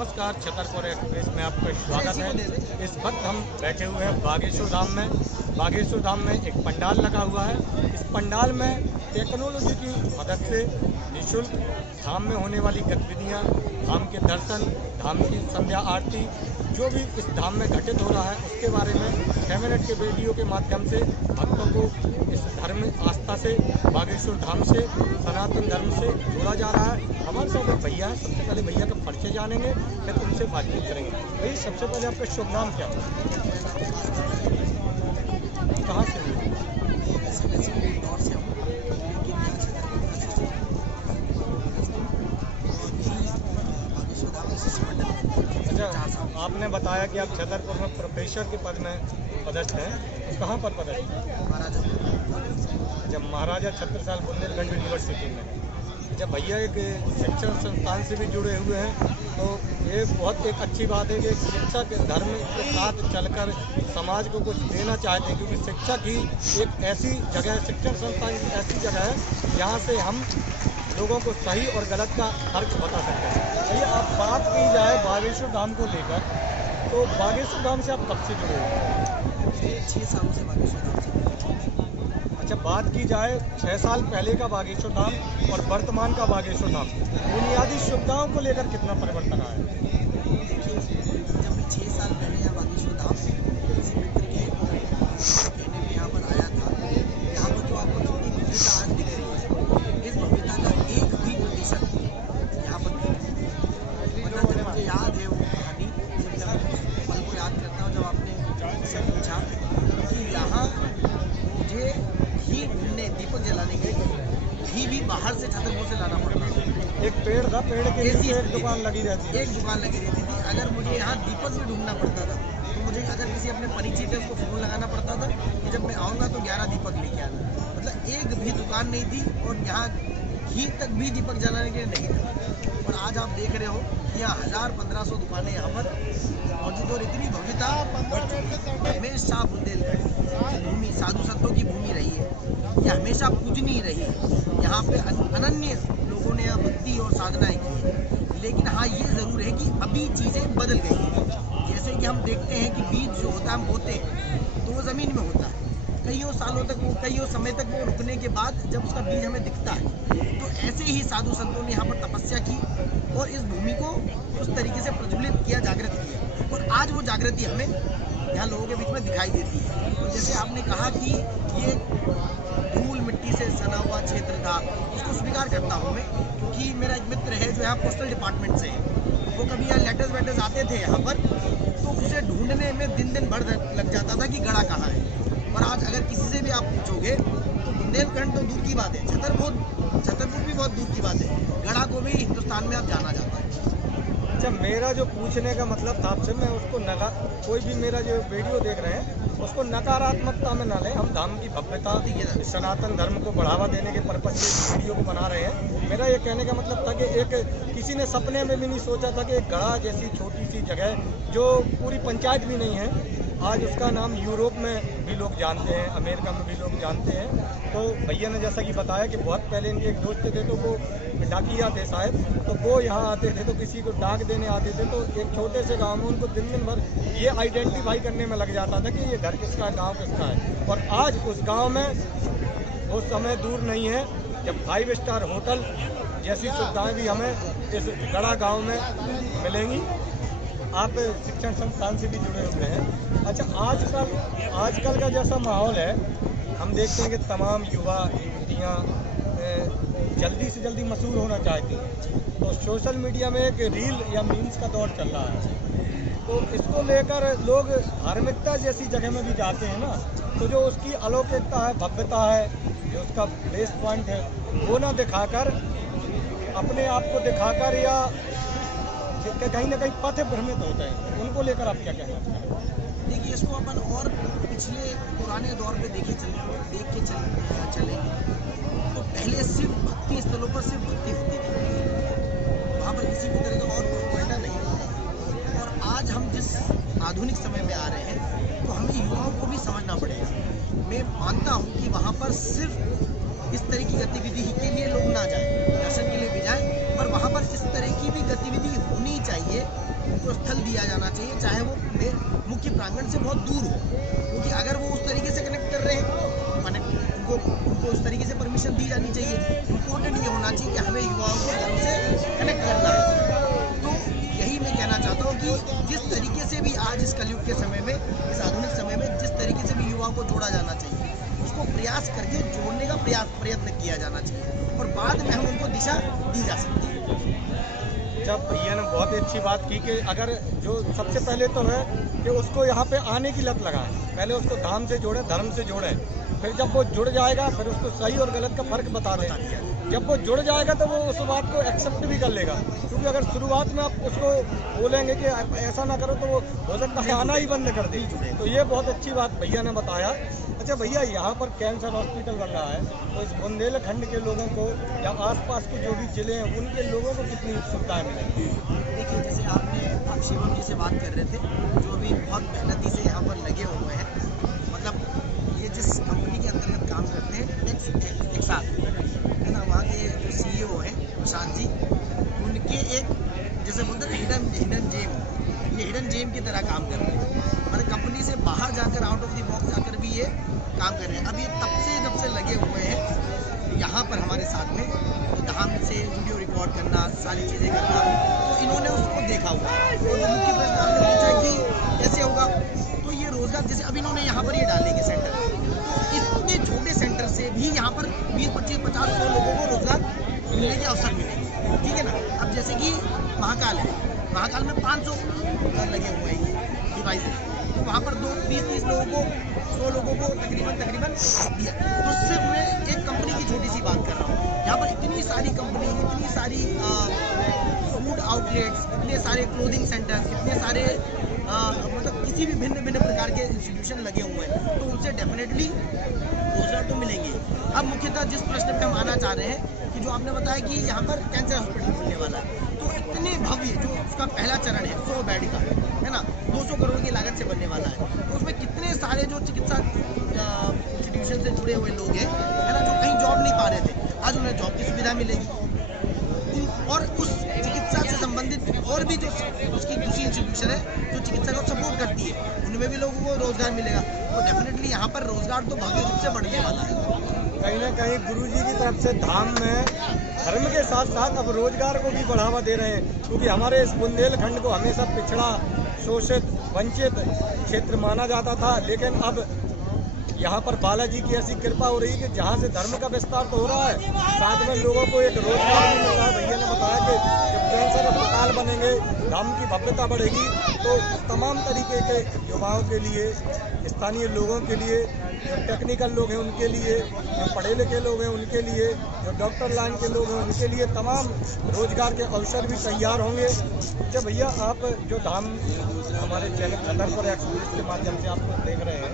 नमस्कार, छतरपुर एक्सप्रेस में आपका स्वागत है। इस वक्त हम बैठे हुए हैं बागेश्वर धाम में। बागेश्वर धाम में एक पंडाल लगा हुआ है। इस पंडाल में टेक्नोलॉजी की मदद से निःशुल्क धाम में होने वाली गतिविधियाँ, धाम के दर्शन, धाम की संध्या आरती, जो भी इस धाम में घटित हो रहा है उसके बारे में 6 मिनट के वीडियो के माध्यम से भक्तों को इस धर्म आस्था से, बागेश्वर धाम से, सनातन धर्म से जोड़ा जा रहा है। हमारे साथ एक भैया है, सबसे पहले भैया का परिचय जानेंगे, फिर उनसे बातचीत करेंगे। भैया सबसे पहले आपका शुभ नाम क्या है? कहाँ से हुए? अच्छा, आपने बताया कि आप छतरपुर में प्रोफेसर के पद में पदस्थ हैं, तो कहाँ पर पदस्थ हैं? जब महाराजा छत्रसाल बुंदेलखंड यूनिवर्सिटी में। जब भैया एक शिक्षण संस्थान से भी जुड़े हुए हैं, तो ये बहुत एक अच्छी बात है कि शिक्षा के धर्म के साथ चलकर समाज को कुछ देना चाहते हैं, क्योंकि शिक्षक ही एक ऐसी जगह है, शिक्षण संस्थान एक ऐसी जगह है जहाँ से हम लोगों को सही और गलत का फर्क बता सकते हैं। भैया आप बात की जाए बागेश्वर धाम को लेकर, तो बागेश्वर धाम से आप कब से जुड़े हुए? 6 सालों से बागेश्वर धाम से। अच्छा, बात की जाए 6 साल पहले का बागेश्वर धाम और वर्तमान का बागेश्वर धाम, बुनियादी सुविधाओं को लेकर कितना परिवर्तन आया? जब मैं 6 साल पहले यहाँ बागेश्वर धाम किसी मित्र के कहने में यहाँ पर आया था, यहाँ पर जो आपको कितनी भव्यता आज दिख रही है, इस भव्यता का 1% यहाँ पर नहीं। वरना जब मुझे याद है वो कहानी, जब मैं पल को याद करता हूँ, जब आपने मुझसे पूछा कि यहाँ मुझे घी ढूंढने, दीपक जलाने के घी भी बाहर से छतरपुर से लाना पड़ता था। एक पेड़ था, पेड़ के नीचे एक दुकान लगी रहती थी। एक दुकान लगी रहती थी। अगर मुझे यहाँ दीपक भी ढूंढना पड़ता था, तो मुझे अगर किसी अपने परिचित है उसको फ़ोन लगाना पड़ता था कि जब मैं आऊँगा तो 11 दीपक लेके आना। मतलब एक भी दुकान नहीं थी और यहाँ घी तक भी दीपक जलाने के लिए नहीं था। और आज आप देख रहे हो कि यहाँ 1000-1500 दुकानें यहाँ पर मौजूद और इतनी भव्यता हमेशा बुंदेलखंड भूमि साधु संतों की भूमि रही है। यह हमेशा पूजनीय रही है। यहाँ पे अनन्य लोगों ने भक्ति और साधनाएं की है। लेकिन हाँ, ये ज़रूर है कि अभी चीज़ें बदल गई हैं। जैसे कि हम देखते हैं कि बीज जो होता है हम बोते हैं तो वो ज़मीन में होता है, कईयों सालों तक वो, कईयों समय तक वो रुकने के बाद जब उसका बीज हमें दिखता है, तो ऐसे ही साधु संतों ने यहाँ पर तपस्या की और इस भूमि को उस तरीके से प्रज्वलित किया, जागृत किया। और आज वो जागृति हमें यहाँ लोगों के बीच में दिखाई देती है। और जैसे आपने कहा कि ये धूल मिट्टी से सना हुआ क्षेत्र था, उसको स्वीकार करता हूँ मैं, क्योंकि मेरा एक मित्र है जो यहाँ पोस्टल डिपार्टमेंट से है। वो कभी यहाँ लेटर्स वेटर्स आते थे यहाँ पर, तो उसे ढूंढने में दिन भर लग जाता था कि गड़ा कहाँ है। और आज अगर किसी से भी आप पूछोगे तो बुंदेलखंड तो दूर की बात है, छतरपुर भी बहुत दूर की बात है, गड़ा को भी हिंदुस्तान में आप जाना जाता है। अच्छा, मेरा जो पूछने का मतलब था आपसे, मैं उसको कोई भी मेरा जो वीडियो देख रहे हैं उसको नकारात्मकता में ना लें। हम धाम की भव्यता, सनातन धर्म को बढ़ावा देने के पर्पज से वीडियो को बना रहे हैं। मेरा ये कहने का मतलब था कि एक किसी ने सपने में भी नहीं सोचा था कि एक गढ़ा जैसी छोटी सी जगह जो पूरी पंचायत भी नहीं है, आज उसका नाम यूरोप में भी लोग जानते हैं, अमेरिका में भी लोग जानते हैं। तो भैया ने जैसा कि बताया कि बहुत पहले इनके एक दोस्त थे, तो वो डाकिया थे शायद, तो वो यहाँ आते थे, तो किसी को डाक देने आते थे, तो एक छोटे से गांव में उनको दिन भर ये आइडेंटिफाई करने में लग जाता था कि ये घर किसका है, गाँव किसका है। और आज उस गाँव में वो समय दूर नहीं है जब 5 स्टार होटल जैसी सुविधाएँ भी हमें इस गढ़ा गाँव में मिलेंगी। आप शिक्षण संस्थान से भी जुड़े हुए हैं। अच्छा, आजकल का जैसा माहौल है, हम देखते हैं कि तमाम युवा युवतियाँ जल्दी से जल्दी मशहूर होना चाहती हैं, तो सोशल मीडिया में एक रील या मीम्स का दौर चल रहा है। तो इसको लेकर लोग धार्मिकता जैसी जगह में भी जाते हैं ना, तो जो उसकी अलौकिकता है, भव्यता है, जो उसका बेस पॉइंट है, वो ना दिखाकर, अपने आप को दिखाकर या कहीं ना कहीं पथ भ्रमित होते हैं, उनको लेकर आप क्या कहना चाहते हैं? देखिए, इसको अपन और पिछले पुराने दौर पे देख के चलेंगे तो पहले सिर्फ भक्ति स्थलों पर सिर्फ भक्ति होती थी, वहाँ पर किसी भी तरह का और प्रोपेगेंडा नहीं होता। और आज हम जिस आधुनिक समय में आ रहे हैं, तो हमें युवाओं को भी समझना पड़ेगा। मैं मानता हूँ कि वहाँ पर सिर्फ इस तरह की गतिविधि के लिए लोग ना जाएं, दर्शन के लिए भी जाएं, पर वहाँ पर इस तरह की भी गतिविधि होनी चाहिए उनको स्थल दिया जाना चाहिए, चाहे वो मुख्य प्रांगण से बहुत दूर हो, क्योंकि अगर वो उस तरीके से कनेक्ट कर रहे हैं उनको उस तरीके से परमिशन दी जानी चाहिए। इम्पोर्टेंट ये होना चाहिए कि हमें युवाओं को धर्म से कनेक्ट करना है। तो यही मैं कहना चाहता हूँ कि जिस तरीके से भी आज इस कलयुग के समय में, इस आधुनिक समय में जिस तरीके से भी युवाओं को जोड़ा जाना चाहिए, उसको प्रयास करके जोड़ने का प्रयत्न किया जाना चाहिए और बाद में हम उनको दिशा दी जा सकती है। जब भैया ने बहुत ही अच्छी बात की कि अगर जो सबसे पहले तो है कि उसको यहाँ पे आने की लत लगाएं, पहले उसको धाम से जोड़ें, धर्म से जोड़ें, फिर जब वो जुड़ जाएगा फिर उसको सही और गलत का फर्क बता दें। जब वो जुड़ जाएगा तो वो उस बात को एक्सेप्ट भी कर लेगा, क्योंकि अगर शुरुआत में आप उसको बोलेंगे कि ऐसा ना करो तो वो हो सकता है आना ही बंद कर दे। तो ये बहुत अच्छी बात भैया ने बताया। अच्छा भैया, यहाँ पर कैंसर हॉस्पिटल बन रहा है, तो इस बुंदेलखंड के लोगों को या आसपास के जो भी जिले हैं उनके लोगों को कितनी सुविधाएं मिलेंगी? देखिए, जैसे आप शिवम जी से बात कर रहे थे, जो अभी बहुत मेहनती से यहाँ पर लगे हुए हैं, मतलब ये जिस कंपनी के अंतर्गत काम करते हैं एक साथ है ना, वहाँ के जो CEO हैं प्रशांत जी, उनके एक जैसे बोलते हैं हिडन जेम, ये हिडन जेम की तरह काम कर रहे हैं। हमारे कंपनी से बाहर जाकर, आउट ऑफ द बॉक्स जाकर भी ये काम कर रहे हैं। अब ये जब से लगे हुए हैं यहाँ पर हमारे साथ में, तो धाम से वीडियो रिकॉर्ड करना, सारी चीज़ें करना, तो इन्होंने उसको देखा हुआ है। और जो मुख्य प्रश्न आपने पूछा कि कैसे होगा, तो ये रोजगार जैसे अब इन्होंने यहाँ पर ये डालेंगे सेंटर, तो इतने छोटे सेंटर से भी यहाँ पर 20, 25, 50, 100 लोगों को रोजगार मिलने के अवसर मिलेंगे। ठीक है ना। अब जैसे कि महाकाल है, महाकाल में 500 लगे हुए हैं डिवाइसेस, तो वहाँ पर 20-30 लोगों को, 100 लोगों को तकरीबन दिया। तो सिर्फ मैं एक कंपनी की छोटी सी बात कर रहा हूँ। यहाँ पर इतनी सारी कंपनी, इतनी सारी फूड आउटलेट्स, इतने सारे क्लोथिंग सेंटर्स, इतने सारे मतलब किसी भी भिन्न प्रकार के इंस्टीट्यूशन लगे हुए हैं, तो उनसे डेफिनेटली रोजगार तो मिलेंगे। अब मुख्यतः जिस प्रश्न पे हम आना चाह रहे हैं कि जो आपने बताया कि यहाँ पर कैंसर हॉस्पिटल खुलने वाला है, तो इतने भव्य, जो उसका पहला चरण है 100 बेड का है ना, 200 करोड़ की लागत से बनने वाला है, तो उसमें कितने सारे जो चिकित्सा इंस्टीट्यूशन से जुड़े हुए लोग हैं है ना, जो कहीं जॉब नहीं पा रहे थे, आज उन्हें जॉब की सुविधा मिलेगी। और उस चिकित्सा से संबंधित और भी जो उसकी दूसरी इंस्टीट्यूशन है जो चिकित्सा को सपोर्ट करती है, उनमें भी लोगों को रोजगार मिलेगा। तो डेफिनेटली यहाँ पर रोजगार तो भव्य रूप से बढ़ने वाला है। कहीं ना कहीं गुरुजी की तरफ से धाम में धर्म के साथ साथ अब रोजगार को भी बढ़ावा दे रहे हैं, क्योंकि हमारे इस बुंदेलखंड को हमेशा पिछड़ा, शोषित, वंचित क्षेत्र माना जाता था, लेकिन अब यहाँ पर बालाजी की ऐसी कृपा हो रही है कि जहाँ से धर्म का विस्तार तो हो रहा है, साथ में लोगों को एक रोजगार भी मिल रहा है। भैया ने बताया कि जब कैंसर अस्पताल बनेंगे, धाम की भव्यता बढ़ेगी, तो तमाम तरीके के युवाओं के लिए, स्थानीय लोगों के लिए, जो टेक्निकल लोग हैं उनके लिए, जो पढ़े लिखे लोग हैं उनके लिए, जो डॉक्टर लाइन के लोग हैं उनके लिए तमाम रोजगार के अवसर भी तैयार होंगे। अच्छा भैया, आप जो धाम हमारे चैनल छतरपुर एक्सप्रेस के माध्यम से आपको देख रहे हैं,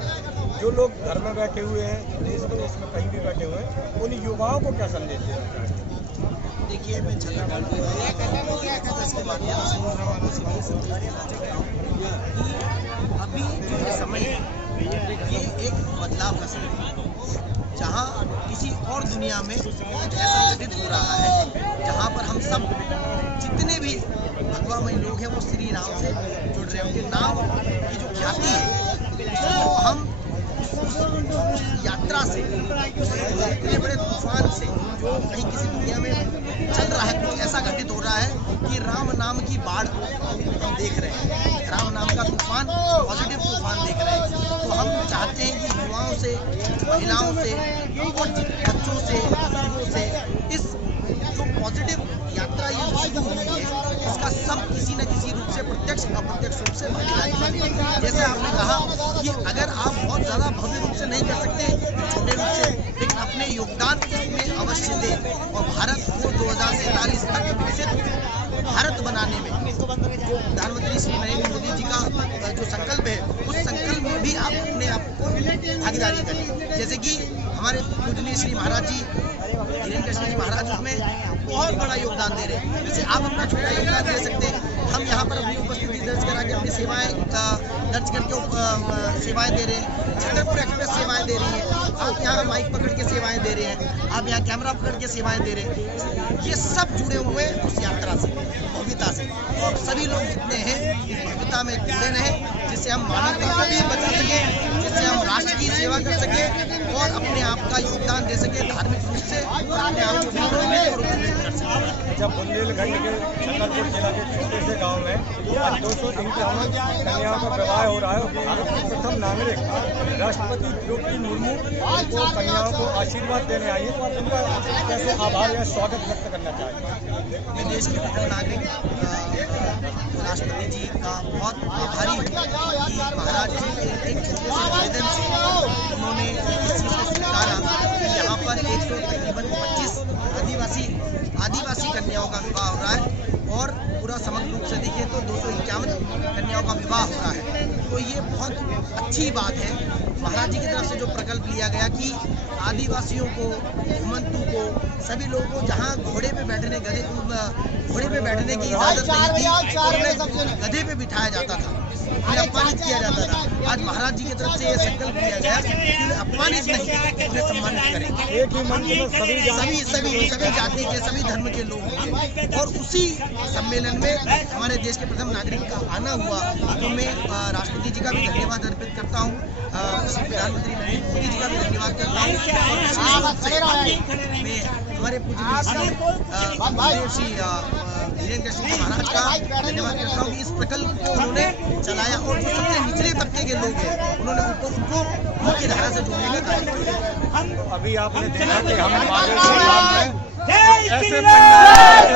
जो लोग घर में बैठे हुए हैं, देश विदेश में कहीं भी बैठे हुए हैं, उन युवाओं को क्या संदेश देना चाहते हैं? देखिए, मैं छतरपुर के माध्यम से आपको सभी संदेश देना चाहता हूँ कि अभी जो ये समय है, ये एक बदलाव का समय है, जहाँ किसी और दुनिया में ऐसा घटित हो रहा है जहाँ पर हम सब जितने भी भगवामय लोग हैं वो श्री राम से जुड़ रहे हैं। उनके नाम की जो ख्याति है उसको हम उस यात्रा से, इतने बड़े तूफान से जो कहीं किसी दुनिया में चल रहा है, कुछ ऐसा घटित हो रहा है कि राम नाम की बाढ़ हम देख रहे हैं, राम नाम का तूफान, पॉजिटिव तूफान देख रहे हैं। तो हम चाहते हैं कि युवाओं से, महिलाओं से और बच्चों से, बुजुर्गों से इस जो पॉजिटिव यात्रा ये शुरू हुई है, इसका सब किसी न किसी रूप से प्रत्यक्ष अप्रत्यक्ष रूप से भागीदारी बने। जैसे आपने कहा कि अगर आप बहुत ज़्यादा भव्य रूप से नहीं कर सकते, छोटे रूप से, लेकिन अपने योगदान इसमें अवश्य दें और भारत को 2047 तक विकसित भारत बनाने में जो प्रधानमंत्री श्री नरेंद्र मोदी जी का जो संकल्प है, उस संकल्प में भी आप अपने आप को भागीदारी करें। जैसे कि हमारे पूजनीय श्री महाराज जी, हिरण्यकश्यप जी महाराज, उसमें बहुत बड़ा योगदान दे रहे हैं। जैसे आप अपना छोटा योगदान दे सकते हैं, हम यहाँ पर अपनी उपस्थिति दर्ज करा के अपनी सेवाएं दर्ज करके सेवाएं दे रहे हैं। छतरपुर एक्सप्रेस सेवाएं दे रही है, आप यहाँ माइक पकड़ के सेवाएं दे रहे हैं, आप यहाँ कैमरा पकड़ के सेवाएं दे रहे हैं। ये सब जुड़े हुए हैं उस यात्रा से, भव्यता से। और सभी लोग जितने हैं इस भव्यता में जुड़े रहें, जिससे हम मानवता को भी बचा सकें, जिससे हम राष्ट्र की सेवा कर सकें और अपने आप का योगदान दे सकें धार्मिक रूप से, और अपने आप को विनम्र और उत्साहित कर सकें। जब बुंदेलखंड के छतरपुर जिला के छोटे से गांव में आज 251 कन्याओं का विवाह हो रहा है और भारत के प्रथम नागरिक राष्ट्रपति द्रौपदी मुर्मू को कन्याओं को आशीर्वाद देने आई है, तो आप उनका कैसे आभार या स्वागत व्यक्त करना चाहेंगे? मैं देश के प्रथम नागरिक राष्ट्रपति जी का बहुत आभारी हूँ कि महाराज जी के एक छोटे से निवेदन से उन्होंने इस चीज़ को स्वीकारा कि यहाँ पर 125 आदिवासी कन्याओं का विवाह हो रहा है और पूरा समग्र रूप से देखिए तो 251 कन्याओं का विवाह हो रहा है। तो ये बहुत अच्छी बात है। महाराज जी की तरफ से जो प्रकल्प लिया गया कि आदिवासियों को, घुमंतू को, सभी लोगों को जहाँ घोड़े पे बैठने की इजाजत नहीं थी, उन्हें गधे पे बिठाया जाता था, उन्हें अपमानित किया जाता था। आज महाराज जी की तरफ से ये संकल्प लिया गया कि अपमानित नहीं, उन्हें सम्मानित करें। एक ही मंच में सभी जाति के, सभी धर्म के लोग होंगे। और उसी सम्मेलन में हमारे देश के प्रथम नागरिक का आना हुआ, तो मैं राष्ट्रपति जी का भी धन्यवाद अर्पित करता हूँ, प्रधानमंत्री नरेंद्र मोदी जी का भी धन्यवाद करता हूँ, और मैं हमारे पूज्य श्री धीरेन्द्र सिंह जी महाराज का धन्यवाद करता हूँ कि इस प्रकल्प को उन्होंने चलाया और जो सबसे निचले तबके के लोग हैं उन्होंने उनको मुख्य धारा से जोड़ने का कार्य किया। अभी आपने देखा कि हम बागेश्वर में ऐसे पंडाल